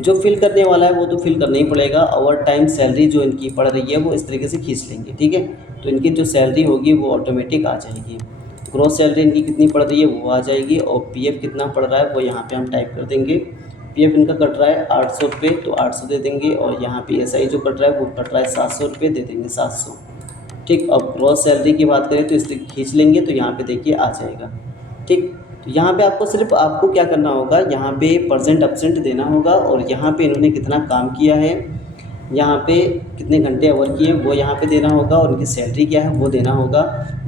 जो फिल करने वाला है वो तो फिल करना ही पड़ेगा। ओवर टाइम सैलरी जो इनकी पड़ रही है वो इस तरीके से खींच लेंगे। ठीक है, तो इनकी जो सैलरी होगी वो ऑटोमेटिक आ जाएगी। ग्रॉस सैलरी इनकी कितनी पड़ रही है वो आ जाएगी और पीएफ कितना पड़ रहा है वो यहाँ पे हम टाइप कर देंगे। पीएफ इनका कट रहा है 800 रुपये तो 800 दे देंगे और यहाँ पे एसआई जो कट रहा है वो कट रहा है 700 रुपये, दे देंगे 700। ठीक, अब ग्रॉस सैलरी की बात करें तो इसलिए खींच लेंगे तो यहाँ पे देखिए आ जाएगा। ठीक, तो यहाँ पे सिर्फ आपको क्या करना होगा, यहाँ पे परसेंट एब्सेंट देना होगा और यहाँ पे इन्होंने कितना काम किया है, यहाँ पे कितने घंटे ओवर किए वो यहाँ पे देना होगा और उनकी सैलरी क्या है वो देना होगा।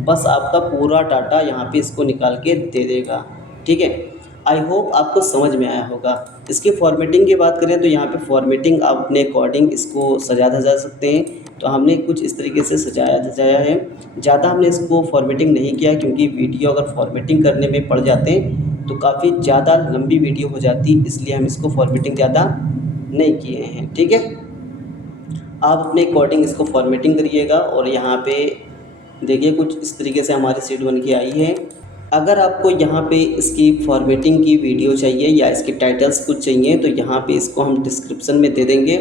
बस आपका पूरा डाटा यहाँ पे इसको निकाल के दे देगा। ठीक है, आई होप आपको समझ में आया होगा। इसकी फॉर्मेटिंग की बात करें तो यहाँ पे फॉर्मेटिंग आप अपने अकॉर्डिंग इसको सजा धजा सकते हैं। तो हमने कुछ इस तरीके से सजाया धजाया है। ज़्यादा हमने इसको फॉर्मेटिंग नहीं किया, क्योंकि वीडियो अगर फॉर्मेटिंग करने में पड़ जाते हैं तो काफ़ी ज़्यादा लंबी वीडियो हो जाती, इसलिए हम इसको फॉर्मेटिंग ज़्यादा नहीं किए हैं। ठीक है, आप अपने अकॉर्डिंग इसको फॉर्मेटिंग करिएगा। और यहाँ पे देखिए कुछ इस तरीके से हमारी सीट बन के आई है। अगर आपको यहाँ पे इसकी फॉर्मेटिंग की वीडियो चाहिए या इसके टाइटल्स कुछ चाहिए तो यहाँ पे इसको हम डिस्क्रिप्शन में दे देंगे,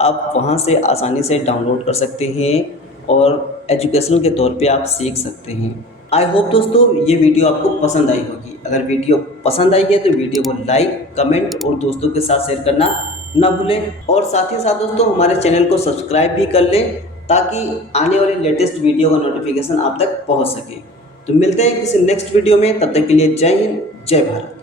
आप वहाँ से आसानी से डाउनलोड कर सकते हैं और एजुकेशनल के तौर पे आप सीख सकते हैं। आई होप दोस्तों ये वीडियो आपको पसंद आई होगी। अगर वीडियो पसंद आई है तो वीडियो को लाइक, कमेंट और दोस्तों के साथ शेयर करना ना भूलें। और साथ ही साथ दोस्तों हमारे चैनल को सब्सक्राइब भी कर लें, ताकि आने वाली लेटेस्ट वीडियो का नोटिफिकेशन आप तक पहुंच सके। तो मिलते हैं किसी नेक्स्ट वीडियो में, तब तक के लिए जय हिंद, जय भारत।